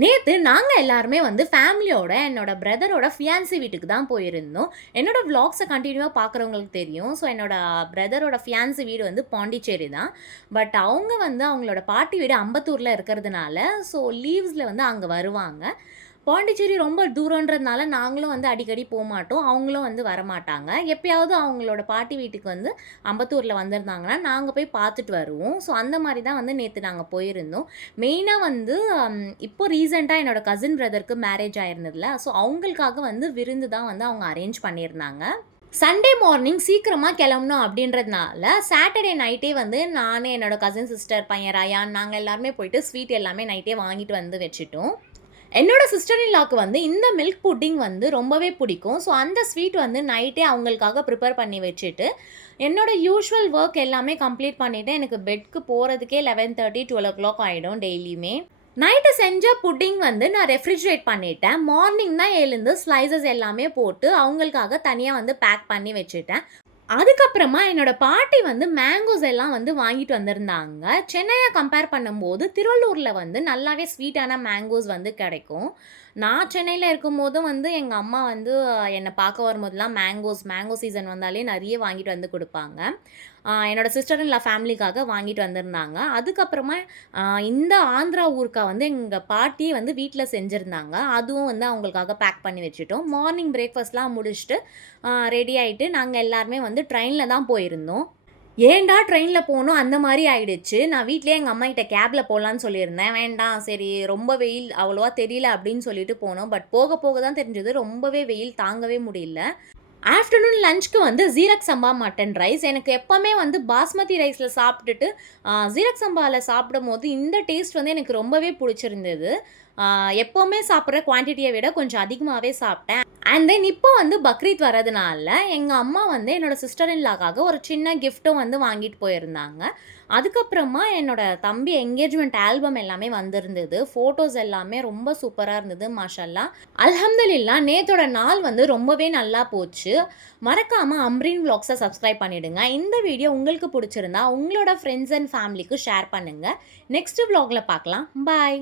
நேத்து நாங்க எல்லாருமே வந்து ஃபேமிலியோட என்னோட பிரதரோட ஃபியான்சி வீட்டுக்கு தான் போயிருந்தோம். என்னோட விளாக்ஸ கன்டினியூவா பார்க்குறவங்களுக்கு தெரியும். ஸோ என்னோட பிரதரோட ஃபியான்சி வீடு வந்து பாண்டிச்சேரி தான். பட் அவங்க வந்து அவங்களோட பாட்டி வீடு அம்பத்தூர்ல இருக்கிறதுனால, ஸோ லீவ்ஸ்ல வந்து அங்க வருவாங்க. பாண்டிச்சேரி ரொம்ப தூரன்றதுனால நாங்களும் வந்து அடிக்கடி போமாட்டோம். அவங்களும் வந்து வரமாட்டாங்க. எப்பயாவது அவங்களோட பாட்டி வீட்டுக்கு வந்து அம்பத்தூர்ல வந்திருந்தாங்கன்னா, நாங்க போய் பார்த்துட்டு வருவோம். ஸோ அந்த மாரி தான் வந்து நேத்து நாங்க போயிருந்தோம். மெயினா வந்து இப்போ ரீசென்ட்டா என்னோட கசின் பிரதருக்கு மேரேஜ் ஆயிருந்ததுல, ஸோ அவங்களுக்காக வந்து விருந்து தான் வந்து அவங்க அரேஞ்ச் பண்ணியிருந்தாங்க. சண்டே மார்னிங் சீக்கிரமா கிளம்பணும் அப்படின்றதுனால, சாட்டர்டே நைட்டே வந்து நானு, என்னோட கசின் சிஸ்டர் பையன் ரயான் நாங்க எல்லாருமே போயிட்டு ஸ்வீட் எல்லாமே நைட்டே வாங்கிட்டு வந்து வச்சுட்டோம். என்னோட சிஸ்டர் இன் லாக்கு வந்து இந்த மில்க் புட்டிங் வந்து ரொம்பவே பிடிக்கும். ஸோ அந்த ஸ்வீட் வந்து நைட்டே அவங்களுக்காக ப்ரிப்பேர் பண்ணி வச்சுட்டு, என்னோட யூசுவல் ஒர்க் எல்லாமே கம்ப்ளீட் பண்ணிட்டு, எனக்கு பெட்க்கு போறதுக்கே 11:30, 12:00 ஆயிடும் டெய்லியுமே. நைட்டு செஞ்ச புட்டிங் வந்து நான் ரெஃப்ரிஜரேட் பண்ணிட்டேன். மார்னிங் தான் எழுந்து ஸ்லைசஸ் எல்லாமே போட்டு, அவங்களுக்காக தனியா வந்து பேக் பண்ணி வச்சுட்டேன். அதுக்கப்புறமா என்னோட பாட்டி வந்து மேங்கோஸ் எல்லாம் வந்து வாங்கிட்டு வந்திருந்தாங்க. சென்னைய கம்பேர் பண்ணும்போது திருவள்ளூர்ல வந்து நல்லாவே ஸ்வீட்டான மேங்கோஸ் வந்து கிடைக்கும். நான் சென்னையில இருக்கும்போதும் வந்து எங்க அம்மா வந்து என்ன பார்க்க வரும்போதெல்லாம் மேங்கோ சீசன் வந்தாலே நெறைய வாங்கிட்டு வந்து குடுப்பாங்க. என்னோட சிஸ்டர் இன் லா ஃபேமிலிக்காக வாங்கிட்டு வந்திருந்தாங்க. அதுக்கப்புறமா அ இந்த ஆந்திரா ஊறுகாய் வந்து எங்க பாட்டி வந்து வீட்ல செஞ்சிருந்தாங்க. அதுவும் வந்து அவங்களுக்காக பேக் பண்ணி வச்சுட்டோம். மார்னிங் பிரேக்ஃபாஸ்ட்லாம் முடிச்சுட்டு ரெடி ஆயிட்டு நாங்க எல்லாருமே வந்து ட்ரெயின்ல தான் போயிருந்தோம். ஏன்டா ட்ரெயின்ல போணும் அந்த மாரி ஆயிடுச்சு. நான் வீட்லயே எங்க அம்மாகிட்ட கேப்ல போலான்னு சொல்லியிருந்தேன். வேண்டாம் சரி ரொம்ப வெயில் அவ்வளவா தெரியல அப்படின்னு சொல்லிட்டு போனோம். பட் போக போக தான் தெரிஞ்சது ரொம்பவே வெயில் தாங்கவே முடியல. ஆஃப்டர்நூன் லஞ்ச்க்கு வந்து ஜீரக் சம்பா மட்டன் ரைஸ். எனக்கு எப்பவுமே வந்து பாஸ்மதி ரைஸ்ல சாப்பிட்டுட்டு, ஜீரக் சம்பால சாப்பிடும்போது இந்த டேஸ்ட் வந்து எனக்கு ரொம்பவே புடிச்சிருந்தது. எப்பவுமே சாப்பிடுற குவான்டிட்டிய விட கொஞ்சம் அதிகமாவே சாப்பிட்டேன். அண்ட் தென் இப்போ வந்து பக்ரீத் வரதுனால, எங்க அம்மா வந்து என்னோட சிஸ்டர் இன் லாக்காக ஒரு சின்ன கிஃப்ட்டும் வந்து வாங்கிட்டு போயிருந்தாங்க. அதுக்கப்புறமா என்னோட தம்பி என்கேஜ்மெண்ட் ஆல்பம் எல்லாமே வந்திருந்தது. ஃபோட்டோஸ் எல்லாமே ரொம்ப சூப்பரா இருந்தது மாஷாஅல்லாஹ். அல்ஹம்துலில்லாஹ் நேத்தோட நாள் வந்து ரொம்பவே நல்லா போச்சு. மறக்காம அம்ரீன் விளாக்ஸ சப்ஸ்கிரைப் பண்ணிடுங்க. இந்த வீடியோ உங்களுக்கு புடிச்சிருந்தா, உங்களோட ஃப்ரெண்ட்ஸ் அண்ட் ஃபேமிலிக்கு ஷேர் பண்ணுங்க. நெக்ஸ்ட் விளாக்ல பார்க்கலாம். பாய்.